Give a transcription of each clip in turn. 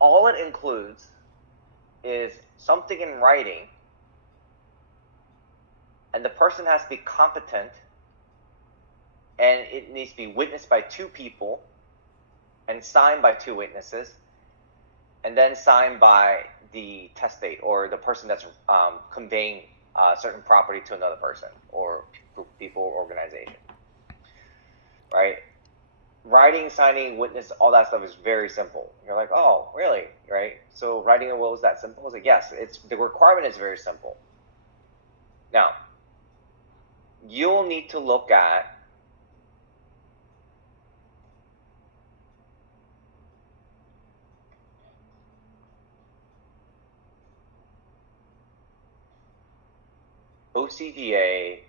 all it includes is something in writing, and the person has to be competent, and it needs to be witnessed by 2 people and signed by 2 witnesses, and then signed by the testate or the person that's conveying certain property to another person or group of people or organization, right? Writing, signing, witness, all that stuff is very simple. You're like, oh, really, right? So writing a will is that simple? It's like, yes, the requirement is very simple. Now, you'll need to look at OCGA.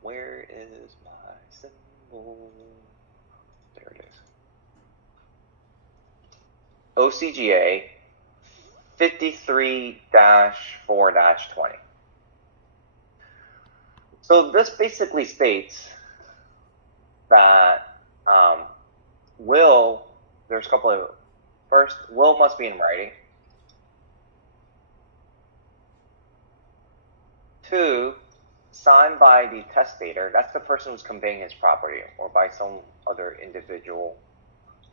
Where is my symbol? There it is. OCGA 53-4-20. So this basically states that there's a couple of, first, will must be in writing. 2, signed by the testator, that's the person who's conveying his property, or by some other individual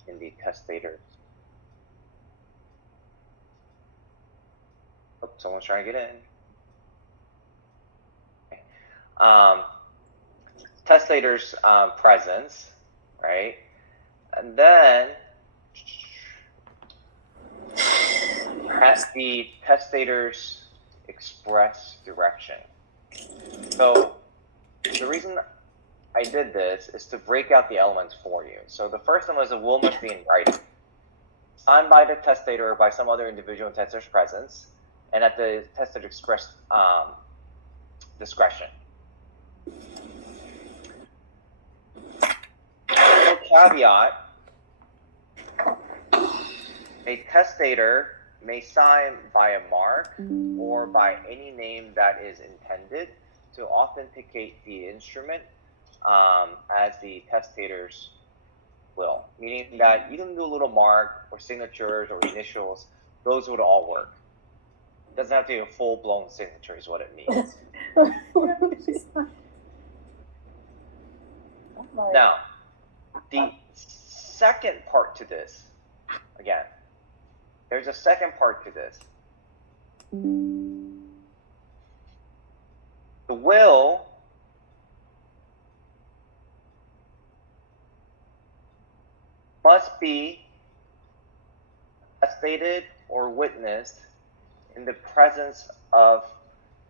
in the testator. Oh, someone's trying to get in. Testator's presence, right? And then the testator's express direction. So the reason I did this is to break out the elements for you. So the first one was a will must be in writing, signed by the testator or by some other individual in testator's presence, and at the testator expressed discretion. No caveat: a testator may sign by a mark or by any name that is intended to authenticate the instrument as the testator's will, meaning that you can do a little mark or signatures or initials. Those would all work. It doesn't have to be a full-blown signature is what it means. Now, the second part to this, again, there's a second part to this. The will must be stated or witnessed in the presence of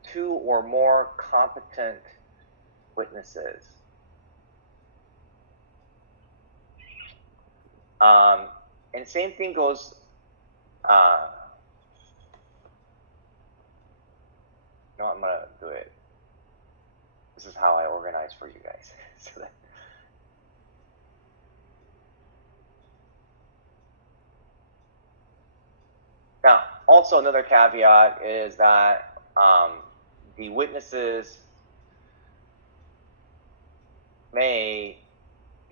2 or more competent witnesses. And same thing goes. No, I'm gonna do it. This is how I organize for you guys. So that, now, also another caveat is that the witnesses may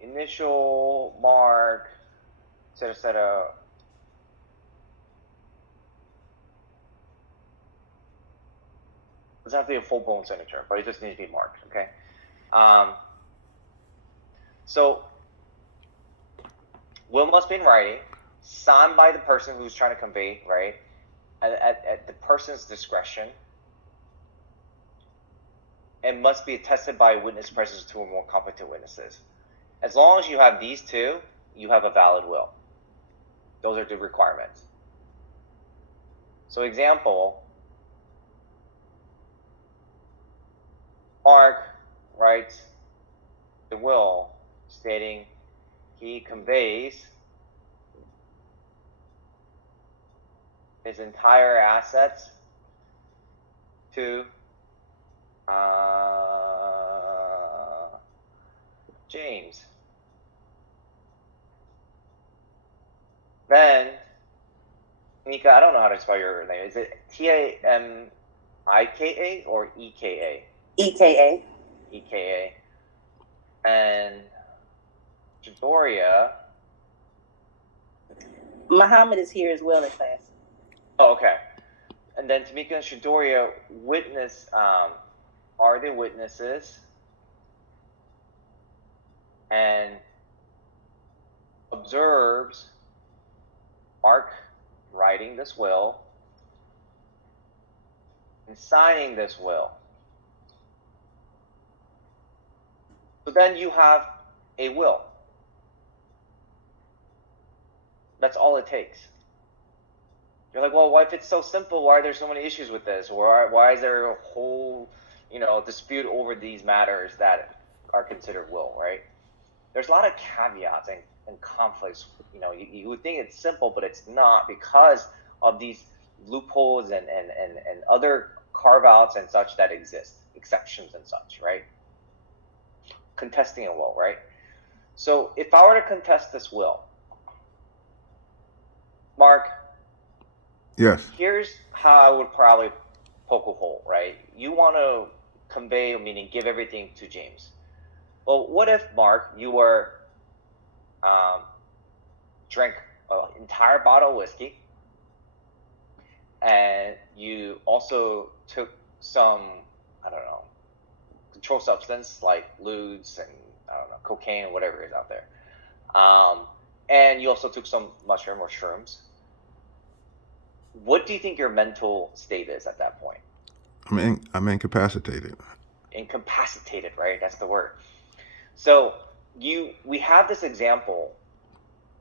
initial, mark, etc. Doesn't have to be a full-blown signature, but it just needs to be marked, okay? So, will must be in writing, signed by the person who's trying to convey, right? At the person's discretion, and must be attested by a witness presence of 2 or more competent witnesses. As long as you have these 2, you have a valid will. Those are the requirements. So example, Mark writes the will stating he conveys his entire assets to James. Then, Mika, I don't know how to spell your name. Is it Tamika or Eka? EKA. Eka. And Jadoria Muhammad is here as well in class. Oh, okay. And then Tamika and Shidoria witness, are the witnesses and observes Mark writing this will and signing this will. So then you have a will. That's all it takes. You're like, well, if it's so simple, why are there so many issues with this? Or why is there a whole, dispute over these matters that are considered will, right? There's a lot of caveats and conflicts. You would think it's simple, but it's not, because of these loopholes and other carve-outs and such that exist, exceptions and such, right? Contesting a will, right? So if I were to contest this will, Mark, Yes. here's how I would probably poke a hole, right? You want to convey, meaning give everything to James. Well, what if, Mark, you were drank an entire bottle of whiskey, and you also took some, I don't know, controlled substance like ludes and, I don't know, cocaine, whatever is out there. And you also took some mushroom or shrooms. What do you think your mental state is at that point? I'm incapacitated. Incapacitated, right? That's the word. So we have this example.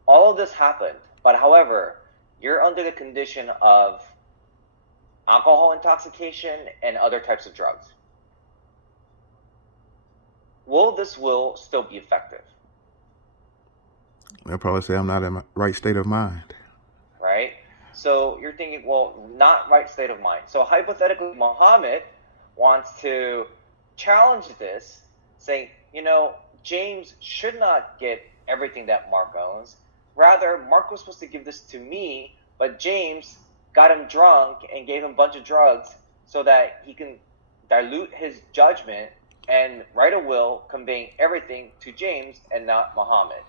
All of this happened, but however, you're under the condition of alcohol intoxication and other types of drugs. Will this will still be effective? They'll probably say I'm not in my right state of mind. Right? So you're thinking, well, not right state of mind. So hypothetically, Muhammad wants to challenge this, saying, James should not get everything that Mark owns. Rather, Mark was supposed to give this to me, but James got him drunk and gave him a bunch of drugs so that he can dilute his judgment and write a will conveying everything to James and not Muhammad.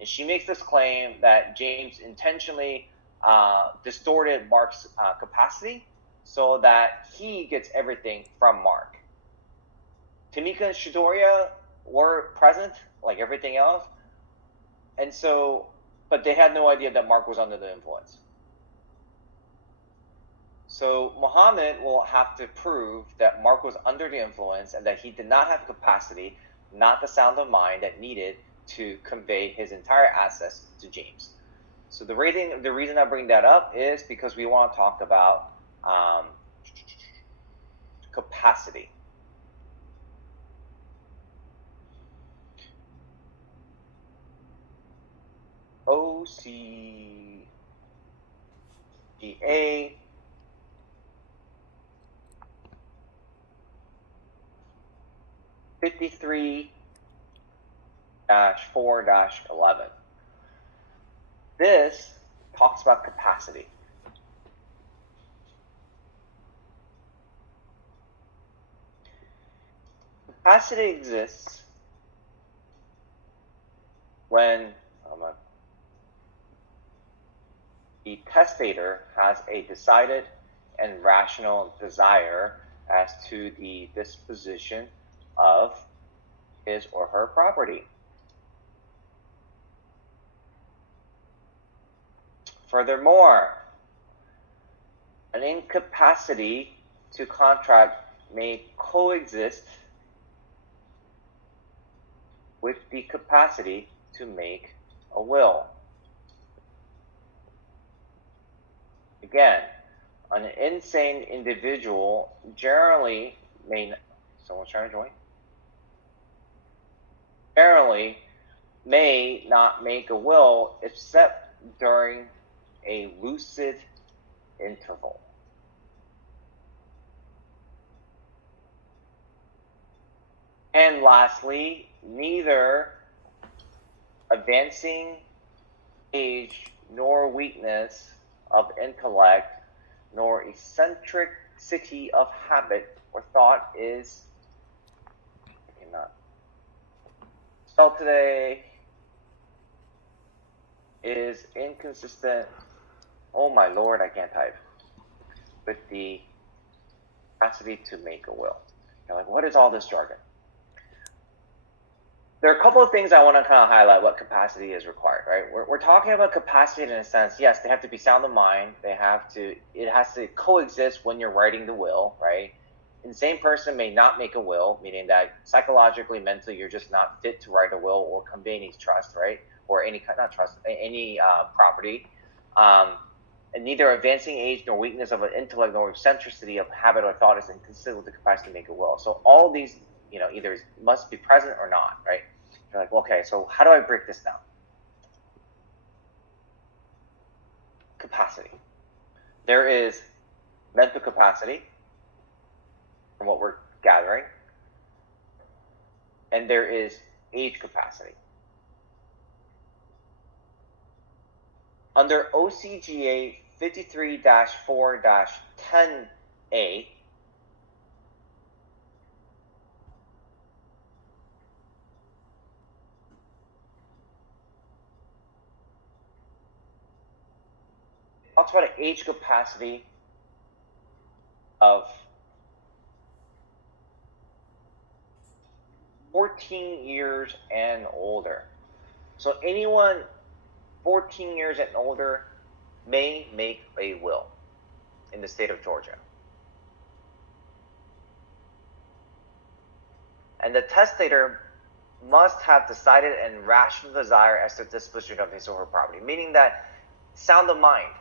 And she makes this claim that James intentionally distorted Mark's capacity so that he gets everything from Mark. Tamika and Shidoria were present, like everything else, and so, but they had no idea that Mark was under the influence. So Muhammad will have to prove that Mark was under the influence and that he did not have capacity, not the sound of mind that needed to convey his entire assets to James. So the reason I bring that up is because we want to talk about capacity. OCGA 53-4-11. This talks about capacity. Capacity exists when the testator has a decided and rational desire as to the disposition of his or her property. Furthermore, an incapacity to contract may coexist with the capacity to make a will. Again, an insane individual generally someone's trying to join? Generally may not make a will except during a lucid interval. And lastly, neither advancing age nor weakness of intellect nor eccentricity of habit or thought is, I cannot spell today, is inconsistent. Oh my lord, I can't type. With the capacity to make a will. You're like, what is all this jargon? There are a couple of things I want to kind of highlight what capacity is required, right? We're talking about capacity in a sense. Yes, they have to be sound of mind. It has to coexist when you're writing the will, right? Insane person may not make a will, meaning that psychologically, mentally, you're just not fit to write a will or convey any trust, right? Or any property. And neither advancing age nor weakness of an intellect nor eccentricity of habit or thought is inconsistent with the capacity to make a will. So all these, either must be present or not, right? You're like, okay, so how do I break this down? Capacity. There is mental capacity, from what we're gathering, and there is age capacity. Under OCGA 53-4-10A, talks about an age capacity of 14 years and older. So anyone 14 years and older may make a will in the state of Georgia. And the testator must have decided and rational desire as to disposition of his or her property, meaning that sound of mind,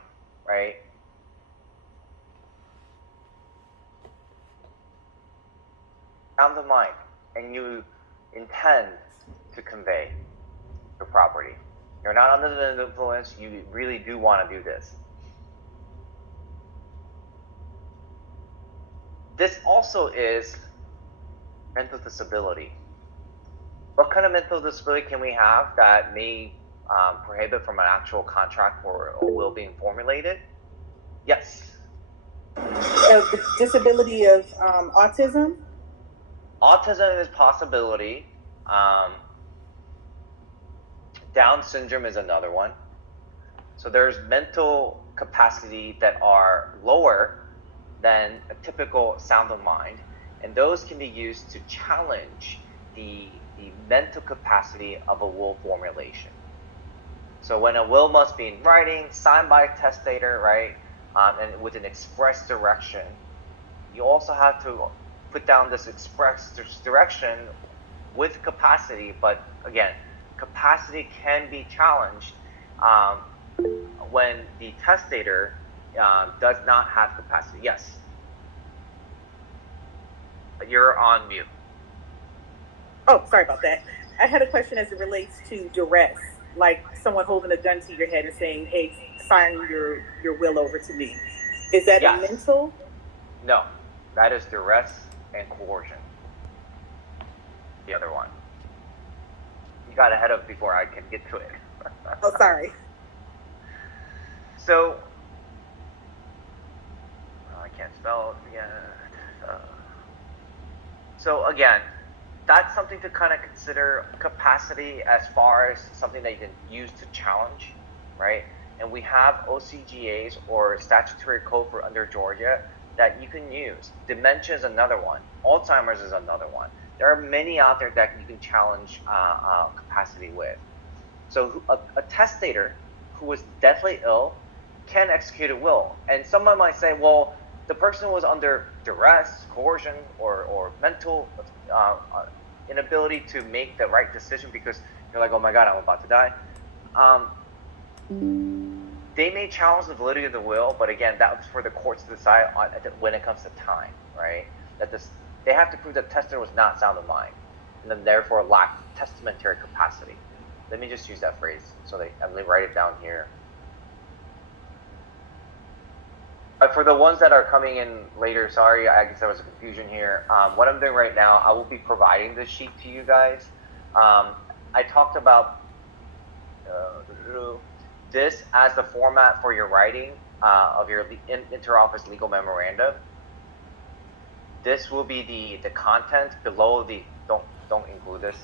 right? Sound of mind, and you intend to convey your property. You're not under the influence, you really do want to do this. This also is mental disability. What kind of mental disability can we have that may prohibit from an actual contract or will being formulated? Yes. The disability of autism? Autism is a possibility. Down syndrome is another one. So there's mental capacity that are lower than a typical sound of mind, and those can be used to challenge the mental capacity of a will formulation. So when a will must be in writing, signed by a testator, right, and with an express direction, you also have to put down this express direction with capacity. But again, capacity can be challenged when the testator does not have capacity. Yes. You're on mute. Oh, sorry about that. I had a question as it relates to duress, like someone holding a gun to your head and saying, hey, sign your will over to me. Is that Yes. a mental? No, that is duress and coercion. The other one. You got ahead of before I can get to it. Oh, sorry. So, I can't spell it again. So again, that's something to kind of consider capacity as far as something that you can use to challenge, right? And we have OCGAs or statutory code for under Georgia that you can use. Dementia is another one. Alzheimer's is another one. There are many out there that you can challenge capacity with. So a testator who was deathly ill can execute a will. And someone might say, well, the person was under duress, coercion, or mental inability to make the right decision because you're like, oh my God, I'm about to die. They may challenge the validity of the will, but again, that's for the courts to decide when it comes to time, right? That they have to prove that the testator was not sound of mind, and then therefore lacked testamentary capacity. Let me just use that phrase. So I'm going to write it down here. For the ones that are coming in later, sorry, I guess there was a confusion here. What I'm doing right now, I will be providing this sheet to you guys. I talked about this as the format for your writing of your interoffice legal memorandum. This will be the content below the. Don't include this.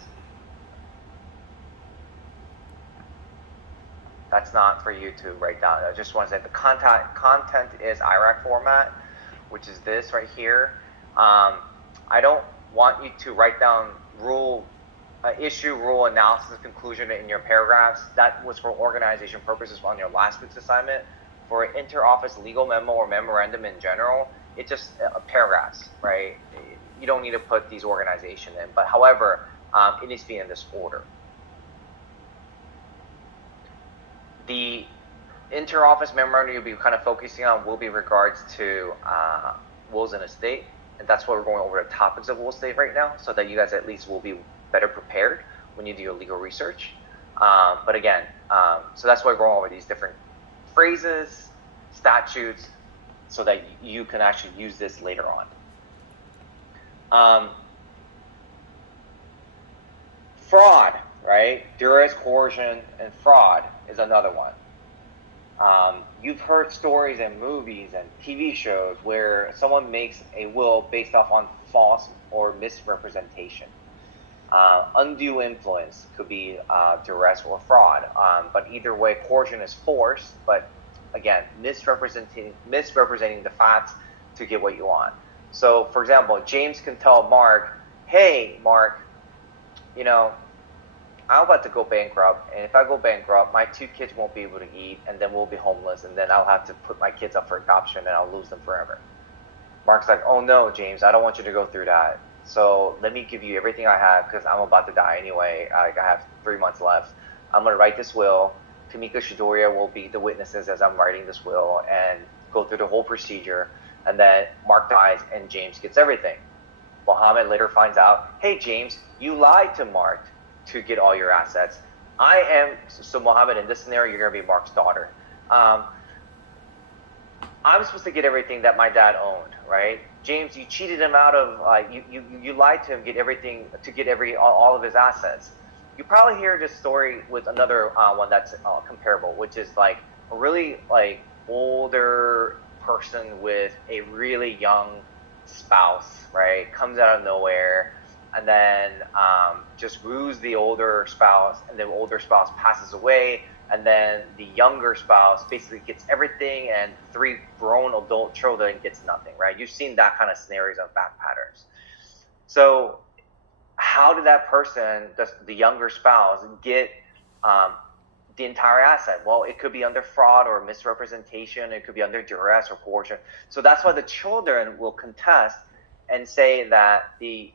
That's not for you to write down. I just want to say the content is IRAC format, which is this right here. I don't want you to write down issue, rule, analysis, conclusion in your paragraphs. That was for organization purposes on your last week's assignment. For inter-office legal memo or memorandum in general, it's just paragraphs, right? You don't need to put these organization in, but however, it needs to be in this order. The inter-office memorandum you'll be kind of focusing on will be regards to wills and estate, and that's why we're going over the topics of will estate right now, so that you guys at least will be better prepared when you do your legal research. But again, so that's why we're going over these different phrases, statutes, so that you can actually use this later on. Fraud, right? Duress, coercion, and fraud is another one. You've heard stories in movies and TV shows where someone makes a will based off on false or misrepresentation. Undue influence could be duress or fraud, but either way, coercion is force, but again, misrepresenting the facts to get what you want. So, for example, James can tell Mark, hey, Mark, I'm about to go bankrupt, and if I go bankrupt, my 2 kids won't be able to eat, and then we'll be homeless, and then I'll have to put my kids up for adoption, and I'll lose them forever. Mark's like, oh no, James, I don't want you to go through that. So let me give you everything I have, because I'm about to die anyway. I have 3 months left. I'm going to write this will. Tamika Shidoria will be the witnesses as I'm writing this will, and go through the whole procedure, and then Mark dies, and James gets everything. Mohammed later finds out, hey, James, you lied to Mark to get all your assets. So Mohammed, in this scenario, you're going to be Mark's daughter. I'm supposed to get everything that my dad owned, right? James, you cheated him out of, you lied to him, all of his assets. You probably hear this story with another one that's comparable, which is like a really older person with a really young spouse, right? Comes out of nowhere, and then just woos the older spouse, and the older spouse passes away, and then the younger spouse basically gets everything, and 3 grown adult children gets nothing, right? You've seen that kind of scenarios of fact patterns. So how did that person, the younger spouse, get the entire asset? Well, it could be under fraud or misrepresentation. It could be under duress or coercion. So that's why the children will contest and say that the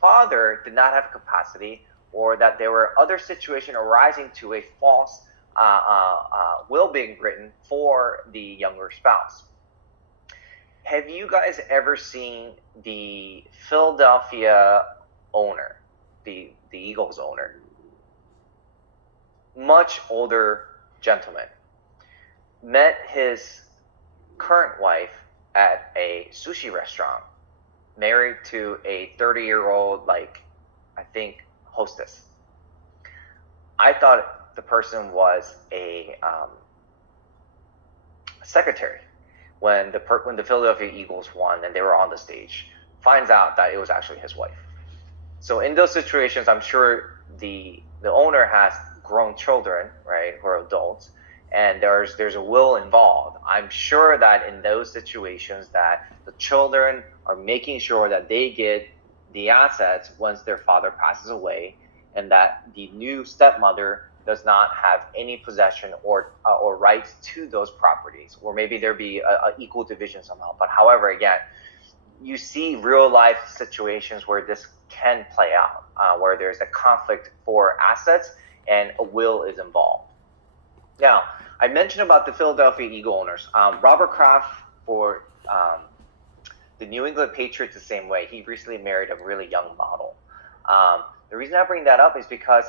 father did not have capacity, or that there were other situations arising to a false will being written for the younger spouse. Have you guys ever seen the Philadelphia owner, the Eagles owner? Much older gentleman. Met his current wife at a sushi restaurant, married to a 30-year-old, I think, hostess. I thought the person was a secretary when the Philadelphia Eagles won and they were on the stage. Finds out that it was actually his wife. So in those situations, I'm sure the owner has grown children, right, who are adults, and there's a will involved. I'm sure that in those situations that the children are making sure that they get the assets once their father passes away, and that the new stepmother does not have any possession or rights to those properties, or maybe there be a equal division somehow. But however, again, you see real life situations where this can play out, where there's a conflict for assets and a will is involved. Now, I mentioned about the Philadelphia Eagle owners. Robert Kraft for the New England Patriots the same way. He recently married a really young model. The reason I bring that up is because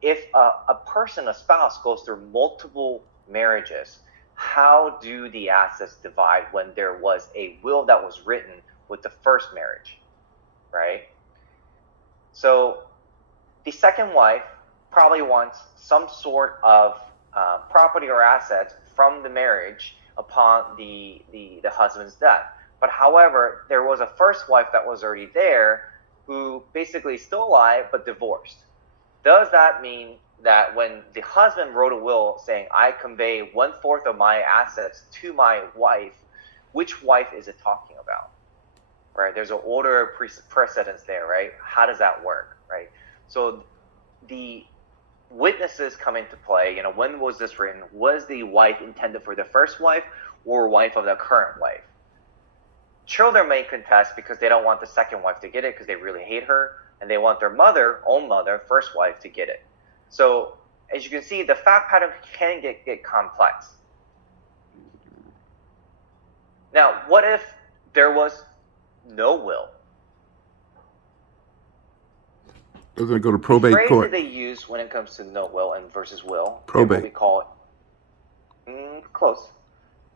if a spouse goes through multiple marriages, how do the assets divide when there was a will that was written with the first marriage, right? So the second wife probably wants some sort of property or assets from the marriage upon the husband's death. But however, there was a first wife that was already there who basically is still alive but divorced. Does that mean that when the husband wrote a will saying, I convey 1/4 of my assets to my wife, which wife is it talking about? Right? There's an order of precedence there, right? How does that work, right? So the witnesses come into play. You know, when was this written? Was the wife intended for the first wife or wife of the current wife? Children may contest because they don't want the second wife to get it because they really hate her, and they want their own mother, first wife, to get it. So as you can see, the fact pattern can get complex. Now, what if there was no will? Doesn't it go to The probate phrase court? that they use when it comes to no will and versus will, Probate. what we call close,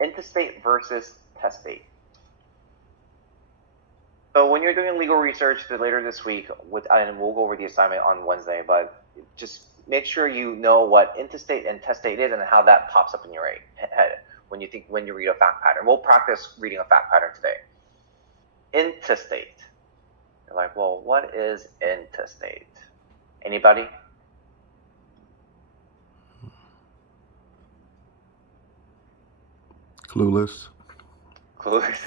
intestate versus testate. So when you're doing legal research later this week, and we'll go over the assignment on Wednesday, but just make sure you know what intestate and testate is and how that pops up in your head when you read a fact pattern. We'll practice reading a fact pattern today. Intestate. You're like, well, what is intestate? Anybody? Clueless. Clueless?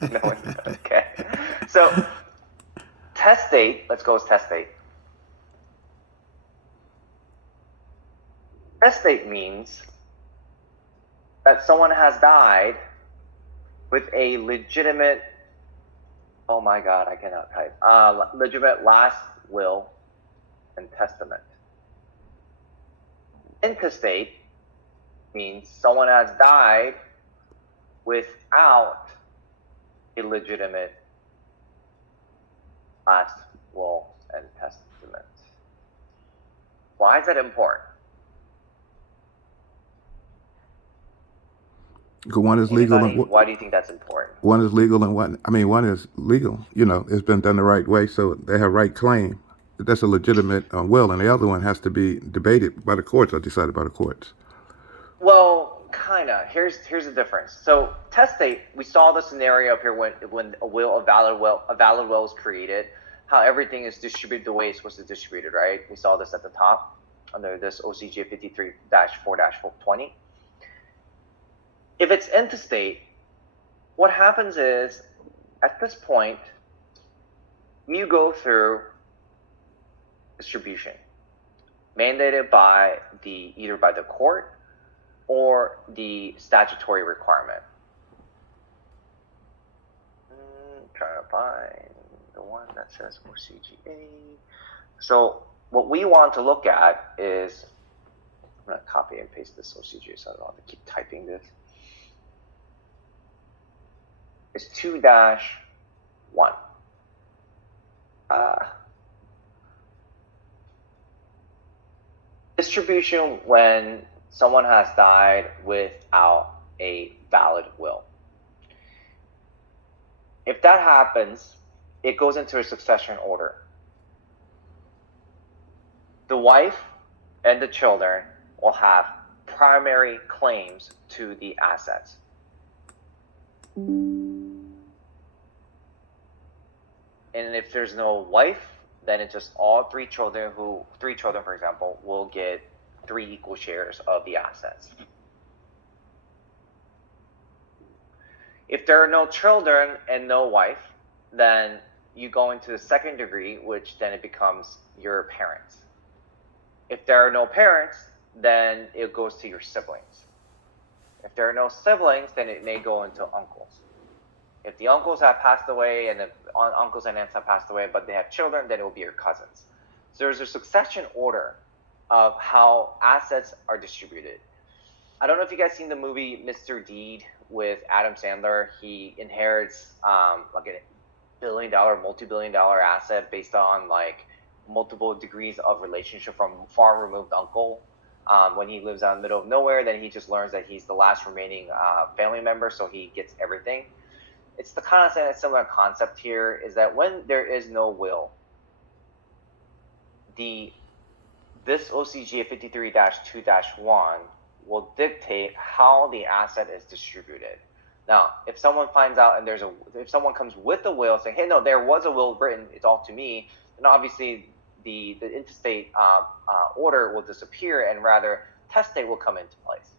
No one. Okay. So, testate. Let's go with testate. Testate means that someone has died with a legitimate. Oh my God, I cannot type. Legitimate last will and testament. Intestate means someone has died without a legitimate last will and testament. Why is that important? Because one is legal Anybody, and why do you think that's important? one is legal and one is legal. You know, it's been done the right way, so they have right claim. That's a legitimate will, and the other one has to be debated by the courts or decided by the courts. Well, kinda. Here's the difference. So testate, we saw the scenario up here when a valid will is created, how everything is distributed the way it's supposed to be distributed, right? We saw this at the top under this OCJ 53-4-20. If it's intestate, what happens is at this point you go through distribution mandated by either by the court or the statutory requirement. Trying to find the one that says OCGA. So what we want to look at is, I'm going to copy and paste this OCGA so I don't have to keep typing this. It's 2-1. Distribution when someone has died without a valid will. If that happens, it goes into a succession order. The wife and the children will have primary claims to the assets. And if there's no wife, then it's just all three children, for example, will get 3 equal shares of the assets. If there are no children and no wife, then you go into the second degree, which then it becomes your parents. If there are no parents, then it goes to your siblings. If there are no siblings, then it may go into uncles. If the uncles have passed away and the uncles and aunts have passed away, but they have children, then it will be your cousins. So there's a succession order of how assets are distributed. I don't know if you guys seen the movie Mr. Deed with Adam Sandler. He inherits like a multi-billion-dollar asset based on like multiple degrees of relationship from far removed uncle. When he lives out in the middle of nowhere, then he just learns that he's the last remaining family member, so he gets everything. It's the kind of similar concept here, is that when there is no will, this OCGA 53-2-1 will dictate how the asset is distributed. Now, if someone finds out and if someone comes with a will saying, hey, no, there was a will written, it's all to me, then obviously the intestate order will disappear, and rather testate will come into place.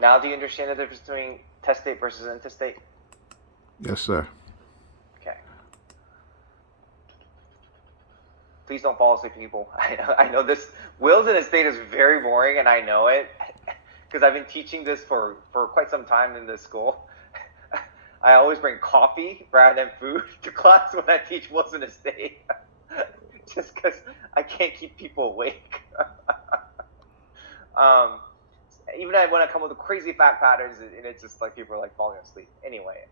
Now, do you understand the difference between testate versus intestate? Yes, sir. Okay. Please don't fall asleep, people. I know this wills and estate is very boring, and I know it because I've been teaching this for quite some time in this school. I always bring coffee rather than food to class when I teach wills and estate, just because I can't keep people awake. Even when I come up with crazy fact patterns, and it's just like people are like falling asleep. Anyway,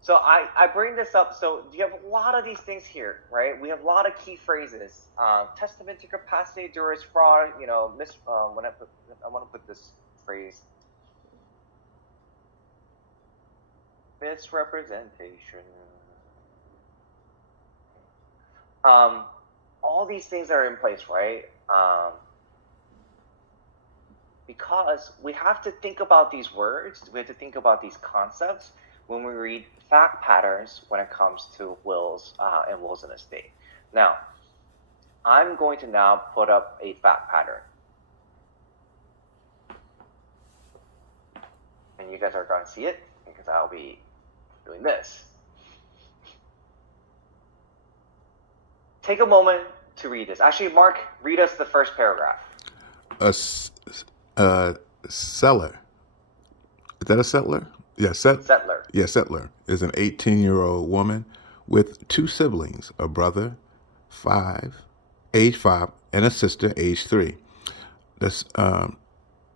so I bring this up. So you have a lot of these things here, right? We have a lot of key phrases: testamentary capacity, duress, fraud. You know, I want to put this phrase: misrepresentation. All these things are in place, right? Because we have to think about these words, we have to think about these concepts when we read fact patterns when it comes to wills and wills and estate. Now, I'm going to now put up a fact pattern. And you guys are going to see it because I'll be doing this. Take a moment to read this. Actually, Mark, read us the first paragraph. Settler. Is that a settler? Yeah, Settler. Yeah, settler is an 18-year-old woman with two siblings, a brother, age 5, and a sister, age 3. The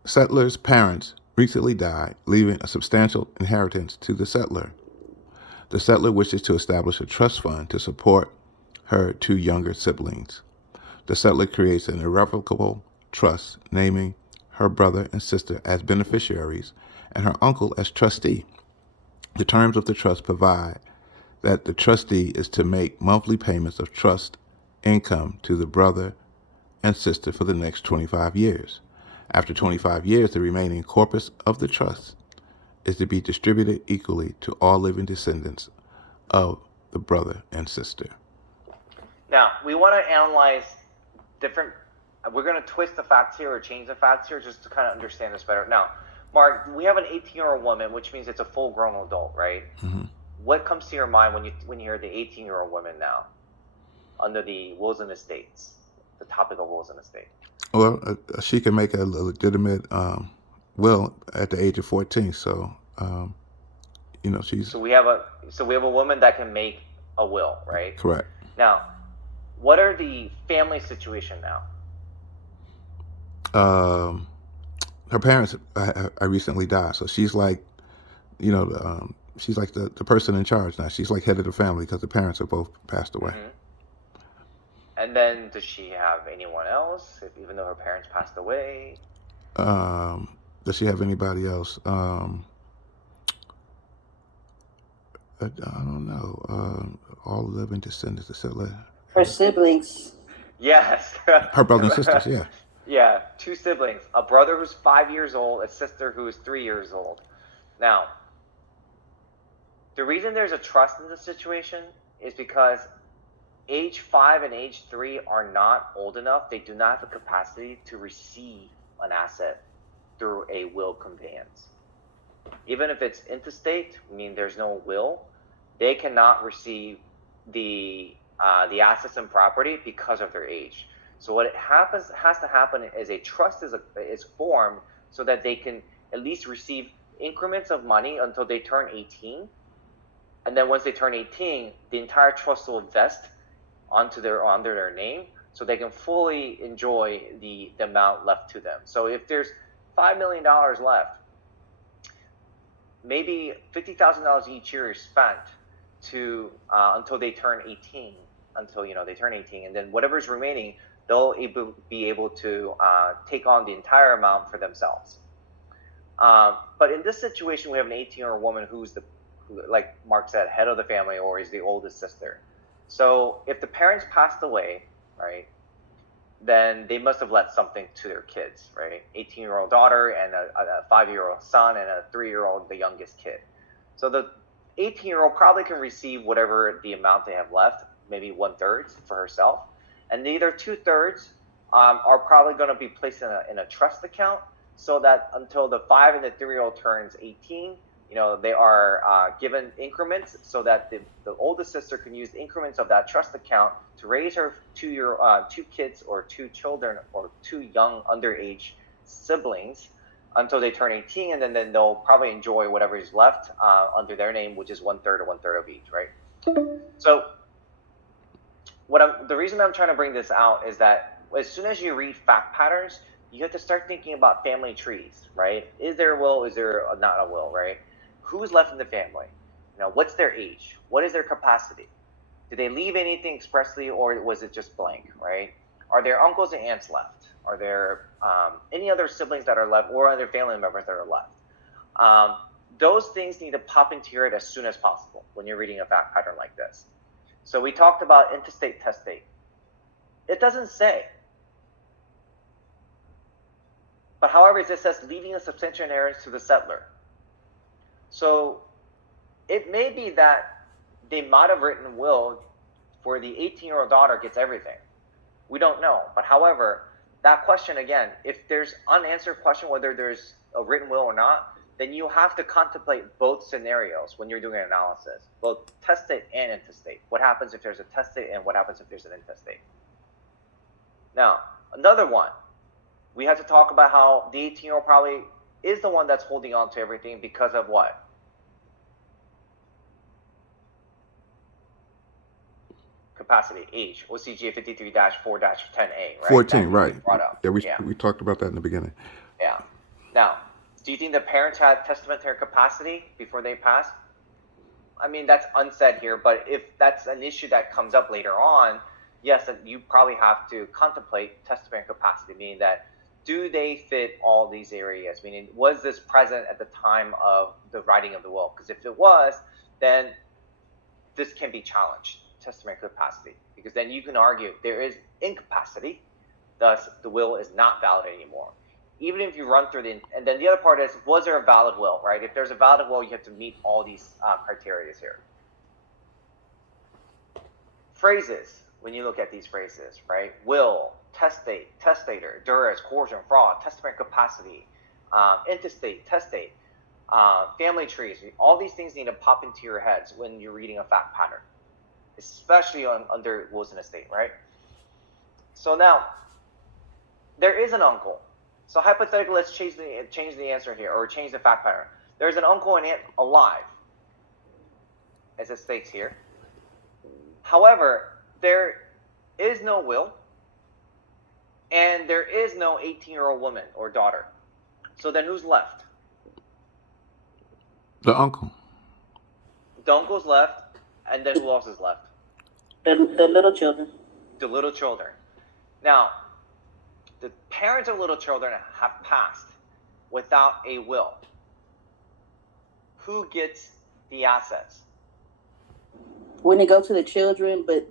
settler's parents recently died, leaving a substantial inheritance to the settler. The settler wishes to establish a trust fund to support her 2 younger siblings. The settler creates an irrevocable trust, naming her brother and sister as beneficiaries and her uncle as trustee. The terms of the trust provide that the trustee is to make monthly payments of trust income to the brother and sister for the next 25 years. After 25 years, the remaining corpus of the trust is to be distributed equally to all living descendants of the brother and sister. Now, we want to analyze different. We're going to twist the facts here or change the facts here just to kind of understand this better. Now, Mark, we have an 18-year-old woman, which means it's a full-grown adult, right? Mm-hmm. What comes to your mind when you hear the 18-year-old woman now under the wills and estates, the topic of wills and estate? Well, she can make a legitimate will at the age of 14. So, she's So we have a woman that can make a will, right? correct. Now, what are the family situation now? Her parents I recently died, so she's like, she's like the person in charge now. She's like head of the family because the parents have both passed away. Mm-hmm. And then, does she have anyone else, even though her parents passed away? Does she have anybody else? I don't know. All living descendants, etc. Her siblings. Yes. Her brothers and sisters, yeah. Yeah, 2 siblings. A brother who's 5 years old, a sister who is 3 years old. Now, the reason there's a trust in this situation is because age 5 and age 3 are not old enough. They do not have the capacity to receive an asset through a will conveyance. Even if it's intestate, I mean there's no will, they cannot receive the assets and property because of their age. So what has to happen is a trust is formed so that they can at least receive increments of money until they turn 18. And then once they turn 18, the entire trust will vest under their name so they can fully enjoy the amount left to them. So if there's $5 million left, maybe $50,000 each year is spent to until they turn 18, they turn 18, and then whatever's remaining, they'll be able to take on the entire amount for themselves. But in this situation, we have an 18-year-old woman who's like Mark said, head of the family or is the oldest sister. So if the parents passed away, right, then they must have left something to their kids, right? 18-year-old daughter and a 5-year-old son and a 3-year-old, the youngest kid. So the 18-year-old probably can receive whatever the amount they have left, maybe 1/3 for herself, and the other 2/3 are probably going to be placed in a trust account, so that until the 5 and the 3-year-old turns 18, they are given increments, so that the oldest sister can use increments of that trust account to raise her two kids or 2 children or 2 young underage siblings until they turn 18, and then they'll probably enjoy whatever is left under their name, which is 1/3 or 1/3 of each, right? So the reason I'm trying to bring this out is that as soon as you read fact patterns, you have to start thinking about family trees, right? Is there a will? Is there not a will, right? Who's left in the family? What's their age? What is their capacity? Did they leave anything expressly, or was it just blank, right? Are there uncles and aunts left? Are there any other siblings that are left, or other family members that are left? Those things need to pop into your head as soon as possible when you're reading a fact pattern like this. So we talked about intestate, testate. It doesn't say. But however, it says leaving a substantial inheritance to the settler. So it may be that they might have written will for the 18-year-old daughter gets everything. We don't know. But however, that question again, if there's unanswered question whether there's a written will or not, then you have to contemplate both scenarios when you're doing an analysis, both testate and intestate. What happens if there's a testate and what happens if there's an intestate? Now, another one, we have to talk about how the 18-year-old probably is the one that's holding on to everything because of what? Capacity, age, OCG 53-4-10A, right? 14, right? Brought up. Yeah, we talked about that in the beginning. Yeah. Now, do you think the parents had testamentary capacity before they passed? I mean, that's unsaid here, but if that's an issue that comes up later on, yes, then you probably have to contemplate testamentary capacity, meaning that do they fit all these areas? Meaning, was this present at the time of the writing of the will? Because if it was, then this can be challenged, testamentary capacity, because then you can argue there is incapacity, thus the will is not valid anymore. Even if you run through and then the other part is, was there a valid will, right? If there's a valid will, you have to meet all these criteria here. Phrases, when you look at these phrases, right? Will, testate, testator, duress, coercion, fraud, testamentary capacity, intestate, testate, family trees. All these things need to pop into your heads when you're reading a fact pattern, especially under wills and estate, right? So now, there is an uncle. So hypothetically, let's change the answer here, or change the fact pattern. There's an uncle and aunt alive, as it states here. However, there is no will, and there is no 18-year-old woman or daughter. So then who's left? The uncle. The uncle's left, and then who else is left? The little children. The little children. Now, the parents of little children have passed without a will. Who gets the assets? When they go to the children, but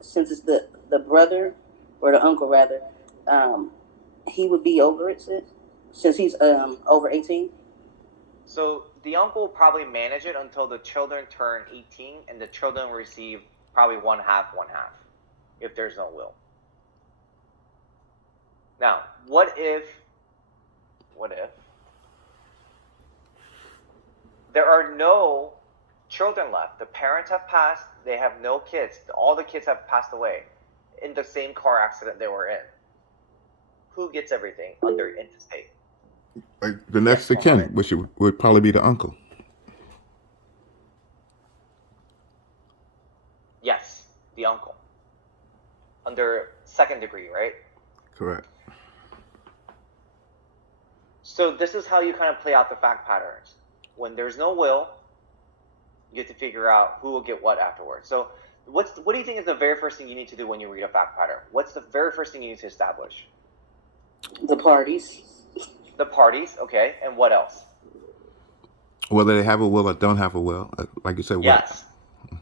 since it's the brother or the uncle rather, he would be over it since he's over 18. So the uncle will probably manage it until the children turn 18, and the children will receive probably one half, if there's no will. Now, what if there are no children left? The parents have passed, they have no kids, all the kids have passed away in the same car accident they were in. Who gets everything under intestate? Like the next of kin, which would probably be the uncle. Yes, the uncle. Under second degree, right? Correct. So this is how you kind of play out the fact patterns. When there's no will, you have to figure out who will get what afterwards. So what do you think is the very first thing you need to do when you read a fact pattern? What's the very first thing you need to establish? The parties. The parties, okay. And what else? Whether they have a will or don't have a will, like you said. Yes.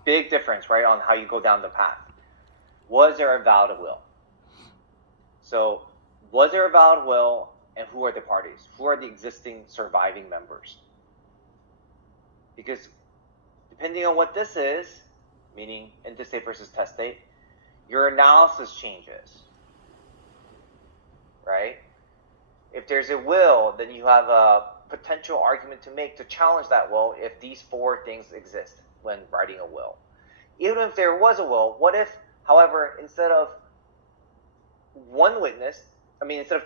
Big difference, right, on how you go down the path. Was there a valid will? So, was there a valid will, and who are the parties? Who are the existing surviving members? Because depending on what this is, meaning intestate versus testate, your analysis changes, right? If there's a will, then you have a potential argument to make to challenge that will if these 4 things exist when writing a will. Even if there was a will, what if, however, instead of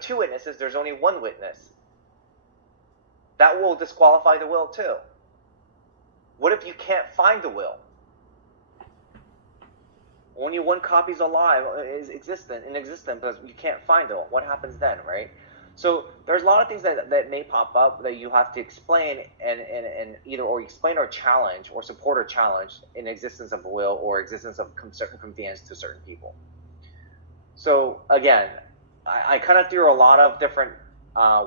2 witnesses, there's only 1 witness? That will disqualify the will too. What if you can't find the will? Only 1 copy is alive, is in existence, because you can't find it. What happens then, right? So there's a lot of things that may pop up that you have to explain and either or explain or challenge or support or challenge in existence of a will or existence of circumstance to certain people. So again, I kind of threw a lot of different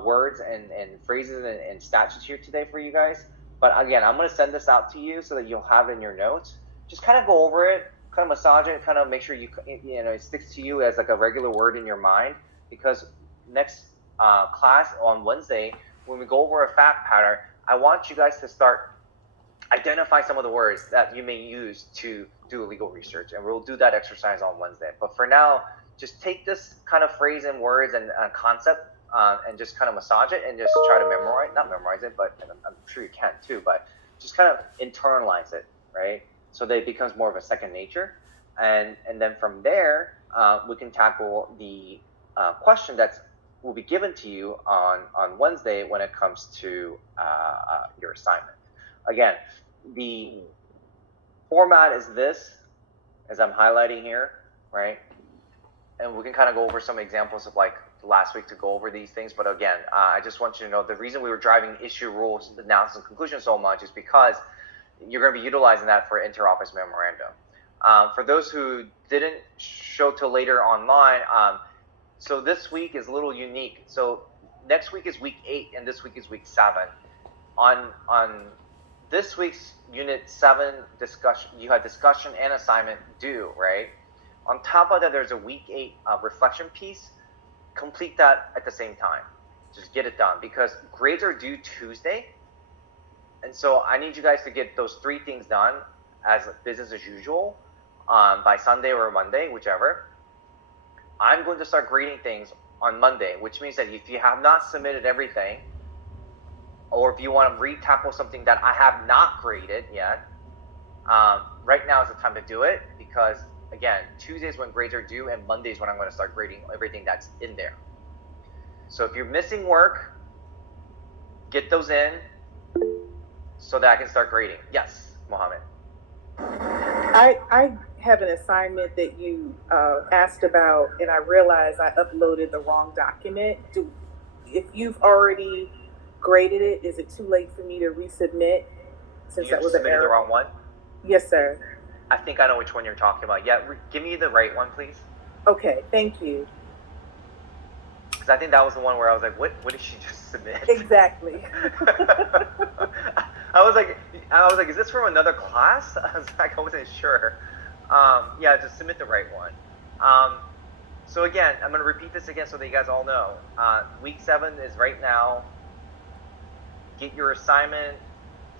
words and phrases and statutes here today for you guys. But again, I'm going to send this out to you so that you'll have it in your notes. Just kind of go over it, kind of massage it, kind of make sure it sticks to you as like a regular word in your mind. Because next class on Wednesday, when we go over a fact pattern, I want you guys to start identify some of the words that you may use to do legal research, and we'll do that exercise on Wednesday. But for now, just take this kind of phrase and words and concept and just kind of massage it and just try to not memorize it, but I'm sure you can too, but just kind of internalize it, right? So that it becomes more of a second nature. And then from there, we can tackle the question that will be given to you on Wednesday when it comes to your assignment. Again, the format is this, as I'm highlighting here, right? And we can kind of go over some examples of like last week to go over these things. But again, I just want you to know the reason we were driving issue, rules, analysis, and conclusion so much is because you're going to be utilizing that for inter-office memorandum. For those who didn't show till later online, so this week is a little unique. So next week is week 8 and this week is week 7. On this week's unit 7 discussion, you had discussion and assignment due, right? On top of that, there's a week 8 reflection piece. Complete that at the same time. Just get it done because grades are due Tuesday. And so I need you guys to get those 3 things done as business as usual by Sunday or Monday, whichever. I'm going to start grading things on Monday, which means that if you have not submitted everything, or if you want to re-tackle something that I have not graded yet, right now is the time to do it because, again, Tuesdays when grades are due and Mondays when I'm going to start grading everything that's in there. So if you're missing work, get those in so that I can start grading. Yes, Mohammed. I have an assignment that you asked about, and I realized I uploaded the wrong document. If you've already graded it, is it too late for me to resubmit since that was an error? The wrong one? Yes, sir. I think I know which one you're talking about. Yeah, give me the right one, please. Okay, thank you. Because I think that was the one where I was like, what did she just submit? Exactly. I was like, is this from another class? I wasn't sure. Yeah, just submit the right one. So again, I'm going to repeat this again so that you guys all know. Week 7 is right now. Get your assignment,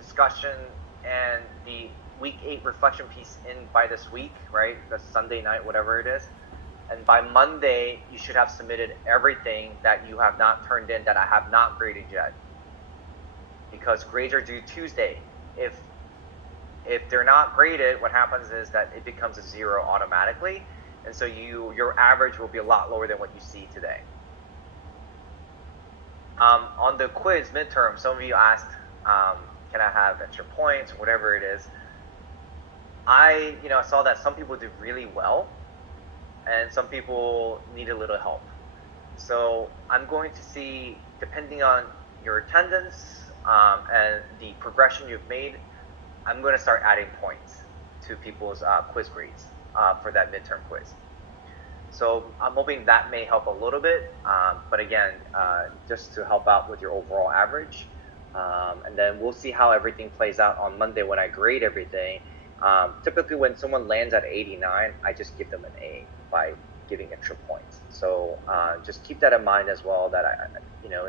discussion, and the week 8 reflection piece in by this week, right? That's Sunday night, whatever it is. And by Monday, you should have submitted everything that you have not turned in that I have not graded yet. Because grades are due Tuesday. If they're not graded, what happens is that it becomes a 0 automatically. And so your average will be a lot lower than what you see today. On the quiz midterm, some of you asked, can I have extra points, whatever it is. I saw that some people did really well and some people need a little help. So I'm going to see, depending on your attendance and the progression you've made, I'm going to start adding points to people's quiz grades for that midterm quiz. So I'm hoping that may help a little bit, but again, just to help out with your overall average. And then we'll see how everything plays out on Monday when I grade everything. Typically when someone lands at 89, I just give them an A by giving extra points. So just keep that in mind as well. That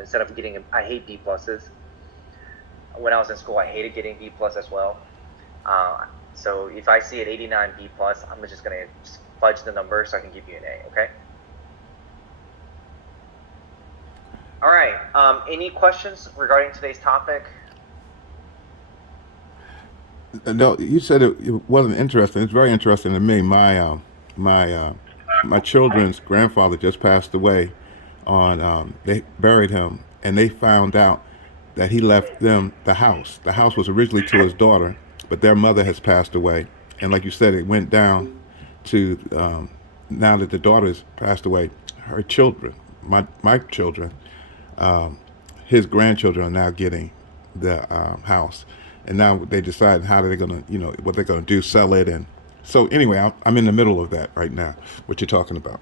instead of getting, I hate B pluses. When I was in school, I hated getting B plus as well. So if I see an 89 B plus, I'm just gonna fudge the number so I can give you an A. Okay. All right. Any questions regarding today's topic? No, you said it wasn't interesting. It's very interesting to me. My children's grandfather just passed away. They buried him, and they found out that he left them the house. The house was originally to his daughter, but their mother has passed away. And like you said, it went down to now that the daughter's passed away, her children, my children, his grandchildren are now getting the house, and now they decide how they're gonna, what they're gonna do, sell it, and so anyway, I'm in the middle of that right now. What you're talking about.